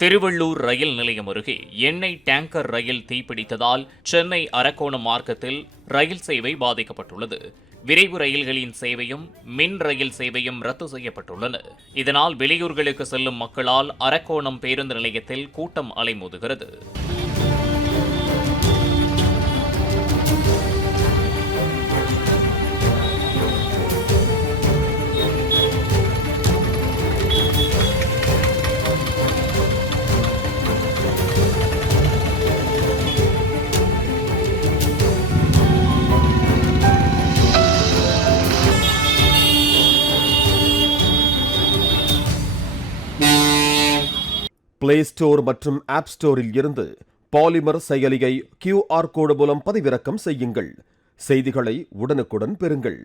திருவள்ளூர் ரயில் நிலையம் அருகே எண்ணெய் டேங்கர் ரயில் தீப்பிடித்ததால் சென்னை அரக்கோணம் மார்க்கத்தில் ரயில் சேவை பாதிக்கப்பட்டுள்ளது. விரைவு ரயில்களின் சேவையும் மின் ரயில் சேவையும் ரத்து செய்யப்பட்டுள்ளன. இதனால் வெளியூர்களுக்கு செல்லும் மக்களால் அரக்கோணம் பேருந்து நிலையத்தில் கூட்டம் அலைமோதுகிறது. பிளே ஸ்டோர் மற்றும் ஆப் ஸ்டோரில் இருந்து பாலிமர் செயலியை QR கோடு மூலம் பதிவிறக்கம் செய்யுங்கள். செய்திகளை உடனுக்குடன் பெறுங்கள்.